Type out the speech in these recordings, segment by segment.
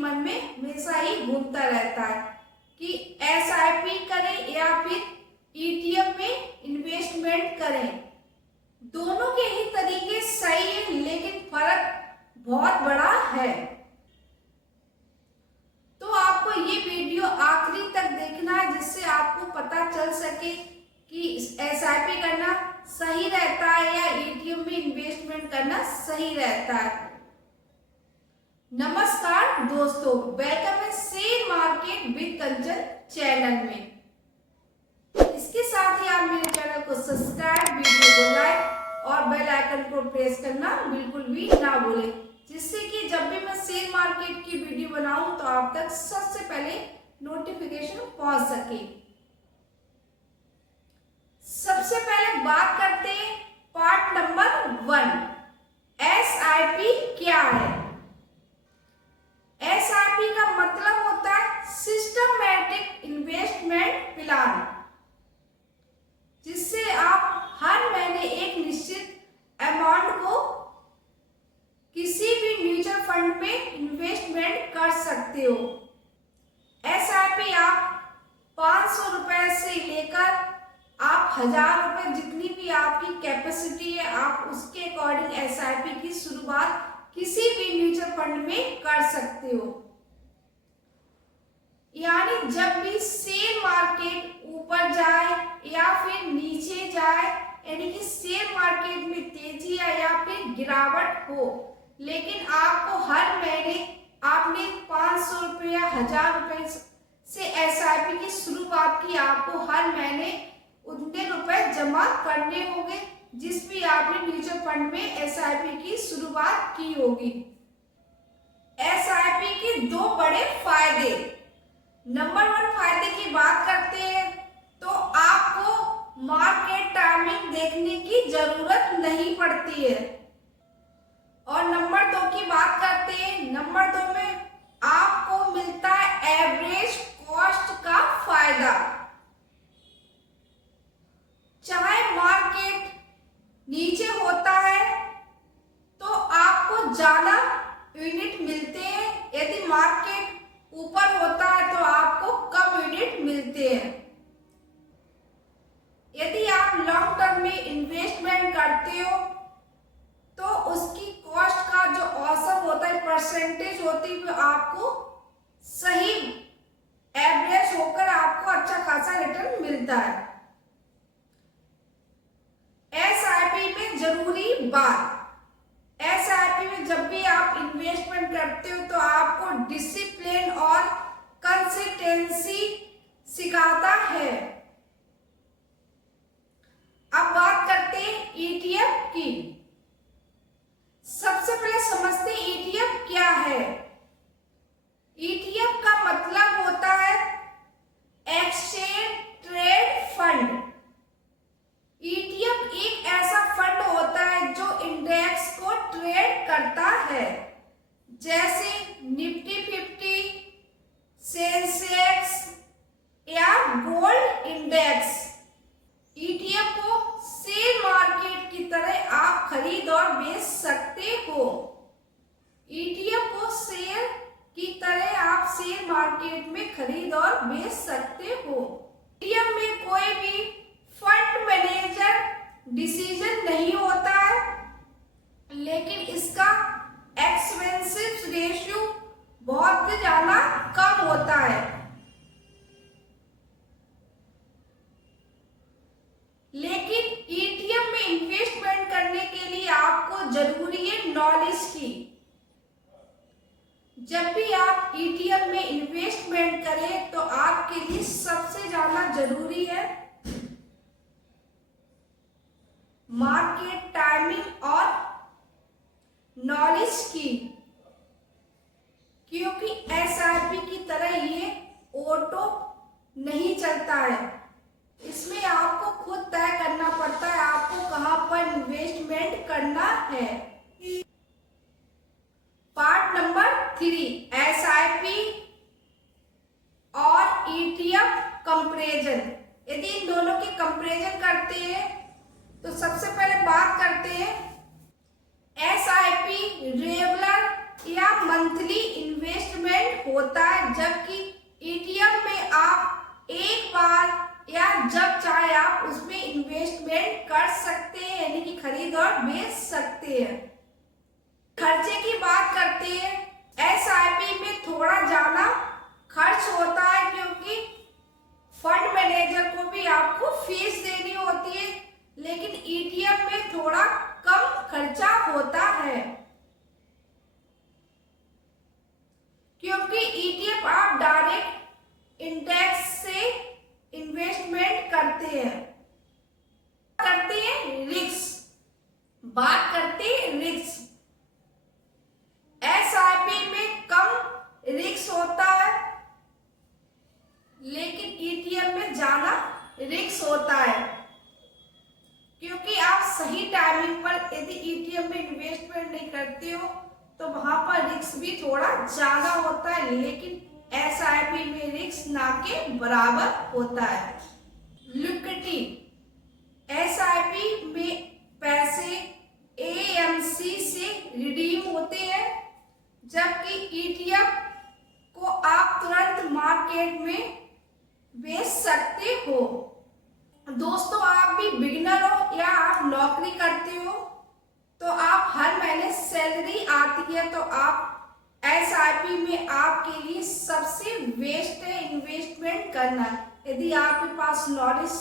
मन में हमेशा ही घूमता रहता है कि एसआईपी करें या फिर ईटीएफ में इन्वेस्टमेंट करें। दोनों के ही तरीके सही है, लेकिन फर्क बहुत बड़ा है। तो आपको ये वीडियो आखिरी तक देखना है, जिससे आपको पता चल सके कि एसआईपी करना सही रहता है या ईटीएफ में इन्वेस्टमेंट करना सही रहता है। नमस्कार दोस्तों, वेलकम है share market with Kanchan channel में। इसके साथ ही आप मेरे चैनल को सब्सक्राइब, वीडियो को लाइक और बेल आइकन को प्रेस करना बिल्कुल भी ना भूलें, जिससे कि जब भी मैं शेयर मार्केट की वीडियो बनाऊं तो आप तक सबसे पहले नोटिफिकेशन पहुंच सके। सबसे पहले बात करते हैं पार्ट नंबर 1, एसआईपी क्या है। एसआईपी का मतलब होता है सिस्टमैटिक इन्वेस्टमेंट प्लान, जिससे आप हर महीने एक निश्चित अमाउंट को किसी भी म्यूचुअल फंड में इन्वेस्टमेंट कर सकते हो। एसआईपी आप 500 रुपए से लेकर आप 1000 रुपए, जितनी भी आपकी कैपेसिटी है, आप उसके अकॉर्डिंग एसआईपी की शुरुआत किसी भी म्यूचुअल फंड में कर सकते हो। यानी जब भी शेयर मार्केट ऊपर जाए या फिर नीचे जाए, यानी कि शेयर मार्केट में तेजी या फिर गिरावट हो, लेकिन आपको हर महीने आपने 500 रुपये या 1000 रुपये से एसआईपी की शुरुआत की, आपको हर महीने उतने रुपए जमा करने होंगे जिस भी आपने म्यूचुअल फंड में एसआईपी की शुरुआत की होगी। एसआईपी के 2 बड़े फायदे। नंबर 1 फायदे की बात करते हैं तो आपको मार्केट टाइमिंग देखने की जरूरत नहीं पड़ती है। और नंबर 2 की बात करते हैं, नंबर 2 में आपको मिलता है एवरेज कॉस्ट का फायदा। चाहे मार्केट नीचे होता है तो आपको ज्यादा यूनिट मिलते हैं, यदि मार्केट ऊपर होता है तो आपको कम यूनिट मिलते हैं। यदि आप लॉन्ग टर्म में इन्वेस्टमेंट करते हो तो उसकी कॉस्ट का जो औसत होता है, परसेंटेज होती है, आपको सही एवरेज होकर आपको अच्छा खासा रिटर्न मिलता है। एसआईपी में जरूरी बात, एसआईपी में जब भी आप इन्वेस्टमेंट करते हो तो आपको डिसिप्लिन और कंसिस्टेंसी सिखाता है। अब बात करते हैं ईटीएफ की। सबसे पहले समझते हैं ईटीएफ क्या है। ईटीएफ का मतलब होता है एक्सचेंज ट्रेड फंड। ईटीएफ एक ऐसा फंड होता है जो इंडेक्स को ट्रेड करता है, जैसे निफ्टी 50, सेंसेक्स या गोल्ड इंडेक्स। ईटीएफ को शेयर मार्केट की तरह आप खरीद और बेच सकते हो। ईटीएफ को शेयर की तरह आप शेयर मार्केट में खरीद और बेच सकते हो। ईटीएफ में कोई भी फंड मैनेजर डिसीजन नहीं होता है, लेकिन इसका एक्सपेंसिव रेशियो बहुत ज्यादा कम होता है। लेकिन ईटीएफ में इन्वेस्टमेंट करने के लिए आपको जरूरी है नॉलेज की। जब भी आप ईटीएफ में इन्वेस्टमेंट करें तो आपके लिए सबसे ज्यादा जरूरी है मार्केट टाइमिंग और नॉलेज की, क्योंकि एसआईपी की तरह ये ऑटो नहीं चलता है। इसमें आपको खुद तय करना पड़ता है आपको कहां पर इन्वेस्टमेंट करना है। पार्ट नंबर 3, एसआईपी और ईटीएफ कंपैरिजन। यदि इन दोनों की कंपैरिजन करते हैं तो सबसे पहले बात करते हैं एसआईपी रेगुलर या मंथली इन्वेस्टमेंट कर सकते हैं, यानी कि खरीद और बेच सकते हैं। खर्चे की बात करते हैं। एसआईपी में थोड़ा ज्यादा खर्च होता है क्योंकि फंड मैनेजर को भी आपको फीस देनी होती है, लेकिन ईटीएफ में थोड़ा कम खर्चा होता है क्योंकि ईटीएफ आप डायरेक्ट इंडेक्स से इन्वेस्टमेंट करते हैं। बात करते हैं रिस्क। एसआईपी में कम रिस्क होता है, लेकिन ईटीएफ में ज्यादा रिस्क होता है क्योंकि आप सही टाइमिंग पर यदि ईटीएफ में इन्वेस्टमेंट नहीं करते हो तो वहां पर रिस्क भी थोड़ा ज्यादा होता है, लेकिन एसआईपी में रिस्क ना के बराबर होता है। लिक्विडिटी। एसआईपी में पैसे एएमसी से रिडीम होते हैं, जबकि ईटीएफ को आप तुरंत मार्केट में बेच सकते हो। दोस्तों, आप भी बिगिनर हो या आप नौकरी करते हो तो आप हर महीने सैलरी आती है, तो आप एसआईपी में आपके लिए सबसे बेस्ट है इन्वेस्टमेंट करना। यदि आपके पास नॉलेज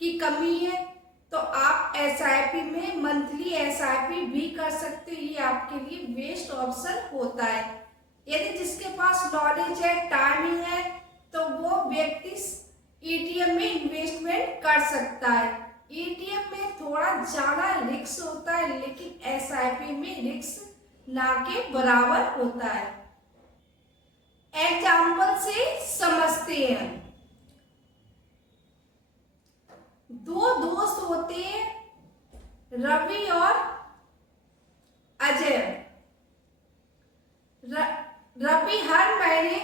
की कमी है तो आप एसआईपी में मंथली एसआईपी भी कर सकते हो, ये आपके लिए बेस्ट ऑप्शन होता है। यदि जिसके पास नॉलेज है, टाइमिंग है, तो वो व्यक्ति ईटीएफ में इन्वेस्टमेंट कर सकता है। ईटीएफ में थोड़ा ज्यादा रिस्क होता है, लेकिन एसआईपी में रिस्क ना के बराबर होता है। एग्जाम्पल से समझते हैं। दो दोस्त होते हैं, रवि और अजय। रवि हर महीने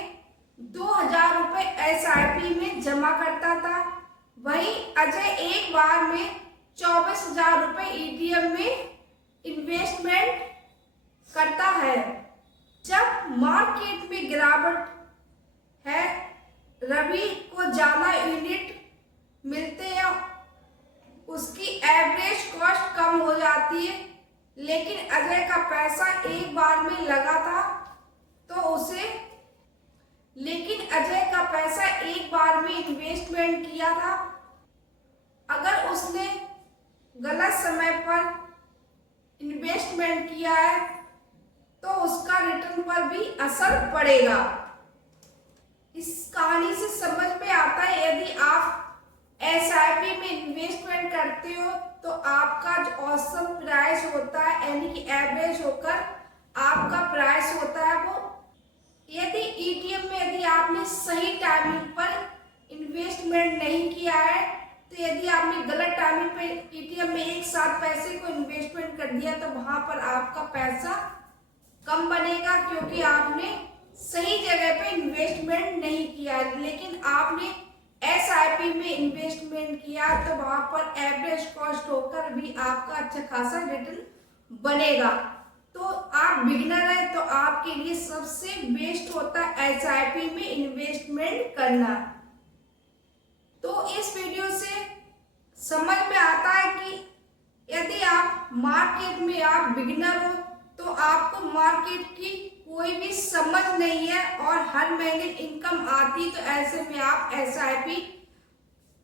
2000 रुपए एसआईपी में जमा करता था, वही अजय एक बार में 24,000 रुपए ईटीएफ में इन्वेस्टमेंट करता है। जब मार्केट में गिरावट है, रवि को ज्यादा यूनिट मिलते हैं, उसकी एवरेज कॉस्ट कम हो जाती है, लेकिन अजय का पैसा एक बार में लगा था तो उसे एक बार में इन्वेस्टमेंट किया था। अगर उसने गलत समय पर इन्वेस्टमेंट किया है तो उसका रिटर्न पर भी असर पड़ेगा। इस कहानी से समझ में आता है, यदि आप एसआईपी में इन्वेस्टमेंट करते हो तो आपका जो औसत प्राइस होता है, यानी कि एवरेज होकर आपका प्राइस होता है वो, यदि ईटीएफ में यदि आपने सही टाइमिंग पर इन्वेस्टमेंट नहीं किया है, तो यदि आपने गलत टाइमिंग पे ईटीएफ में एक साथ पैसे को इन्वेस्टमेंट कर दिया तो वहां पर आपका पैसा कम बनेगा क्योंकि आपने सही जगह पे इन्वेस्टमेंट नहीं किया। लेकिन आपने एसआईपी में इन्वेस्टमेंट किया तो वहां पर एवरेज कॉस्ट होकर भी आपका अच्छा खासा रिटर्न बनेगा। तो आप बिगिनर है तो आपके लिए सबसे बेस्ट होता है एसआईपी में इन्वेस्टमेंट करना। तो इस वीडियो से समझ में आता है कि यदि आप मार्केट में आप बिगिनर हो तो आपको मार्केट की कोई भी समझ नहीं है और हर महीने इनकम आती, तो ऐसे में आप एसआईपी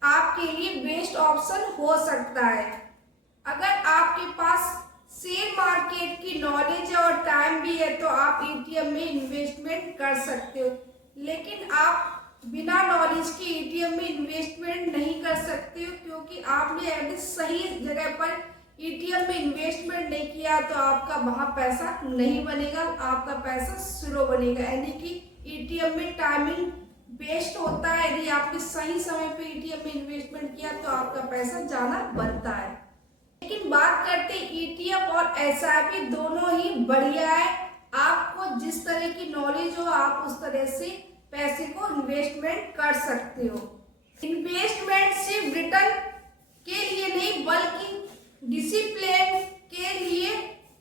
आपके लिए बेस्ट ऑप्शन हो सकता है। अगर आपके पास शेयर मार्केट की नॉलेज है और टाइम भी है तो आप ईटीएफ में इन्वेस्टमेंट कर सकते हो, लेकिन आप बिना नॉलेज के ईटीएफ में इन्वेस्टमेंट नहीं कर सकते हो क्योंकि आपने यदि सही जगह पर ईटीएफ में इन्वेस्टमेंट नहीं किया तो आपका वहां पैसा नहीं बनेगा, आपका पैसा स्लो बनेगा। यानी कि ईटीएफ में टाइमिंग बेस्ट होता है, यदि आपने सही समय पे ईटीएफ में इन्वेस्टमेंट किया तो आपका पैसा ज्यादा बनता है। लेकिन बात करते ईटीएफ और एसआईपी दोनों ही बढ़िया है। आपको जिस तरह की नॉलेज हो आप उस तरह से पैसे को इन्वेस्टमेंट कर सकते हो। इन्वेस्टमेंट सिर्फ रिटर्न के लिए नहीं बल्कि डिसिप्लिन के लिए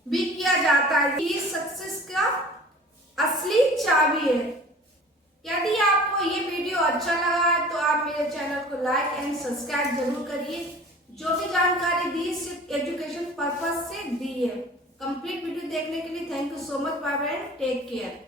भी किया जाता है, ये सक्सेस का असली चाबी है। यदि आपको ये वीडियो अच्छा लगा है तो आप मेरे चैनल को लाइक एंड सब्सक्राइब जरूर करिए। जो भी जानकारी दी सिर्फ एजुकेशन पर्पस से दी है। कंप्लीट वीडियो देखने के लिए thank you so much. Bye bye, take care.